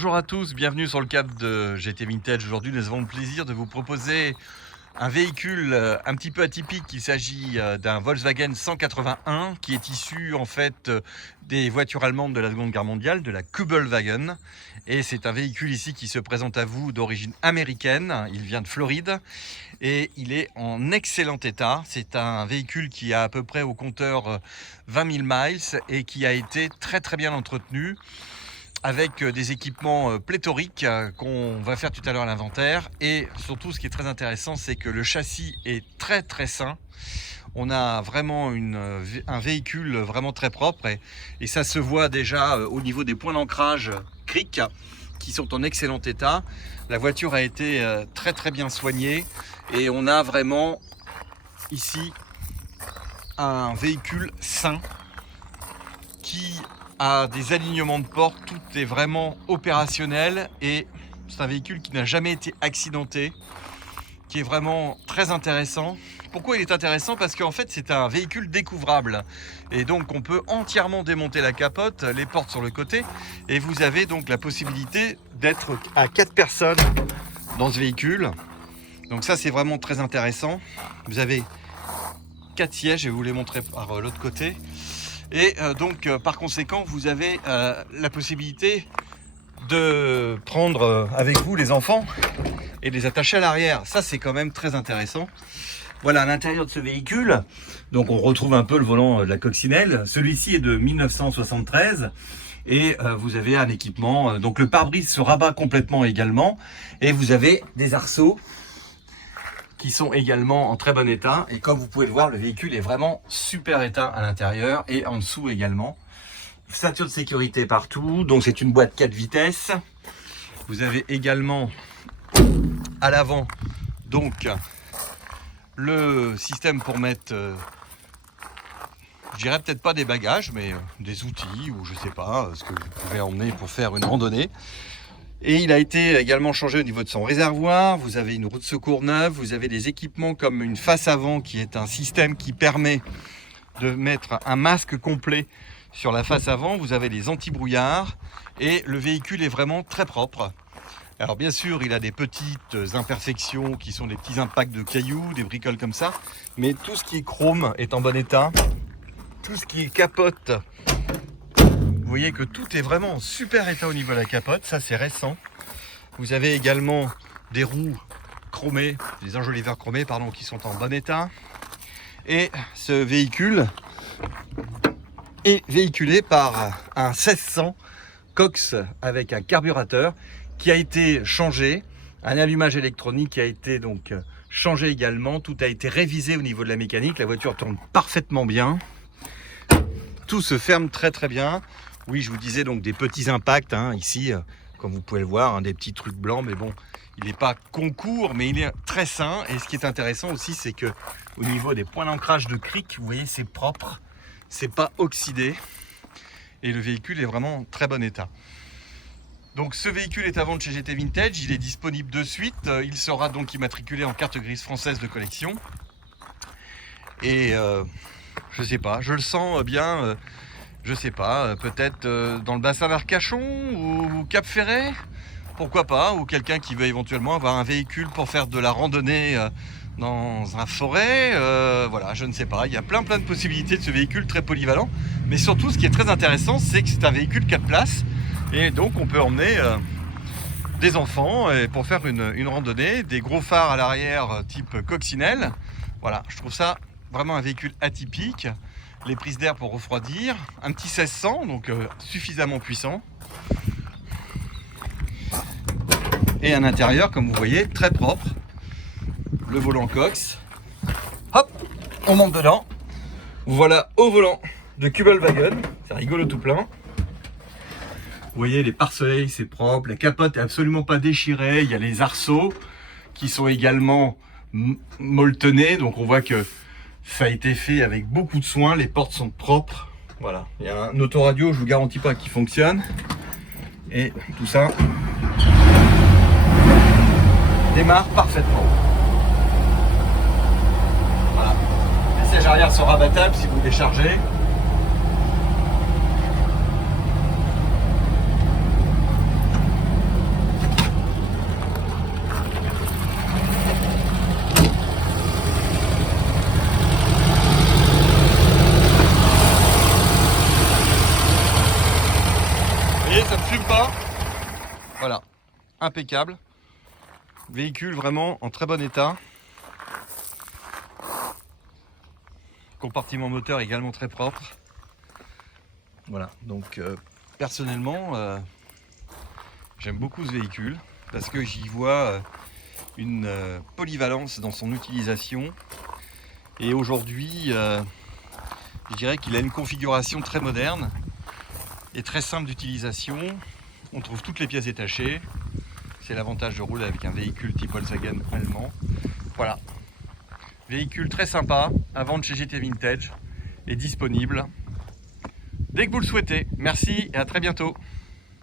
Bonjour à tous, bienvenue sur le cap de GT Vintage. Aujourd'hui, nous avons le plaisir de vous proposer un véhicule un petit peu atypique. Il s'agit d'un Volkswagen 181 qui est issu en fait des voitures allemandes de la Seconde Guerre mondiale, de la Kübelwagen. Et c'est un véhicule ici qui se présente à vous d'origine américaine. Il vient de Floride et il est en excellent état. C'est un véhicule qui a à peu près au compteur 20 000 miles et qui a été très bien entretenu, avec des équipements pléthoriques qu'on va faire tout à l'heure à l'inventaire. Et surtout, ce qui est très intéressant, c'est que le châssis est très sain. On a vraiment un véhicule vraiment très propre et ça se voit déjà au niveau des points d'ancrage cric qui sont en excellent état. La voiture a été très bien soignée et on a vraiment ici un véhicule sain qui a des alignements de portes, tout est vraiment opérationnel et c'est un véhicule qui n'a jamais été accidenté, qui est vraiment très intéressant. Pourquoi il est intéressant? Parce qu'en fait c'est un véhicule découvrable et donc on peut entièrement démonter la capote, les portes sur le côté, et vous avez donc la possibilité d'être à 4 personnes dans ce véhicule. Donc ça c'est vraiment très intéressant. Vous avez 4 sièges, je vais vous les montrer par l'autre côté. Et donc par conséquent vous avez la possibilité de prendre avec vous les enfants et les attacher à l'arrière. Ça c'est quand même très intéressant. Voilà, à l'intérieur de ce véhicule, donc on retrouve un peu le volant de la coccinelle. Celui-ci est de 1973 et vous avez un équipement, donc le pare-brise se rabat complètement également et vous avez des arceaux qui sont également en très bon état. Et comme vous pouvez le voir, le véhicule est vraiment super état à l'intérieur et en dessous également. Ceinture de sécurité partout, donc c'est une boîte 4 vitesses. Vous avez également à l'avant donc le système pour mettre, je dirais peut-être pas des bagages, mais des outils ou je sais pas, ce que vous pouvez emmener pour faire une randonnée. Et il a été également changé au niveau de son réservoir. Vous avez une roue de secours neuve, vous avez des équipements comme une face avant qui est un système qui permet de mettre un masque complet sur la face avant. Vous avez les anti-brouillards et le véhicule est vraiment très propre. Alors bien sûr, il a des petites imperfections qui sont des petits impacts de cailloux, des bricoles comme ça, mais tout ce qui est chrome est en bon état. Tout ce qui est capote, vous voyez que tout est vraiment en super état au niveau de la capote, ça c'est récent. Vous avez également des roues chromées, des enjoliveurs chromés pardon, qui sont en bon état. Et ce véhicule est véhiculé par un 1600 Cox avec un carburateur qui a été changé, un allumage électronique qui a été donc changé également. Tout a été révisé au niveau de la mécanique, la voiture tourne parfaitement bien. Tout se ferme très bien. Oui, je vous disais donc des petits impacts ici, comme vous pouvez le voir, des petits trucs blancs, mais bon, il n'est pas concours, mais il est très sain. Et ce qui est intéressant aussi, c'est que au niveau des points d'ancrage de cric, vous voyez, c'est propre, c'est pas oxydé, et le véhicule est vraiment en très bon état. Donc ce véhicule est à vendre chez GT Vintage, il est disponible de suite, il sera donc immatriculé en carte grise française de collection. Et je sais pas, je le sens bien. Je sais pas, peut-être dans le bassin d'Arcachon ou Cap Ferret, pourquoi pas, ou quelqu'un qui veut éventuellement avoir un véhicule pour faire de la randonnée dans un forêt, voilà, je ne sais pas, il y a plein de possibilités de ce véhicule très polyvalent, mais surtout ce qui est très intéressant, c'est que c'est un véhicule 4 places, et donc on peut emmener des enfants pour faire une randonnée, des gros phares à l'arrière type coccinelle, voilà, je trouve ça vraiment un véhicule atypique. Les prises d'air pour refroidir, un petit 1600, donc suffisamment puissant. Et un intérieur, comme vous voyez, très propre. Le volant Cox. Hop, on monte dedans. Voilà au volant de Kübelwagen. C'est rigolo tout plein. Vous voyez, les pare-soleils, c'est propre. La capote est absolument pas déchirée. Il y a les arceaux qui sont également molletonnés. Donc on voit que ça a été fait avec beaucoup de soin, les portes sont propres. Voilà, il y a un autoradio, je vous garantis pas qu'il fonctionne. Et tout ça démarre parfaitement. Voilà. Les sièges arrière sont rabattables si vous déchargez. pas. Voilà, impeccable. Véhicule vraiment en très bon état. Compartiment moteur également très propre. Voilà, donc personnellement, j'aime beaucoup ce véhicule parce que j'y vois une polyvalence dans son utilisation. Et aujourd'hui, je dirais qu'il a une configuration très moderne et très simple d'utilisation. On trouve toutes les pièces détachées. C'est l'avantage de rouler avec un véhicule type Volkswagen allemand. Voilà. Véhicule très sympa, à vendre chez GT Vintage, est disponible dès que vous le souhaitez. Merci et à très bientôt.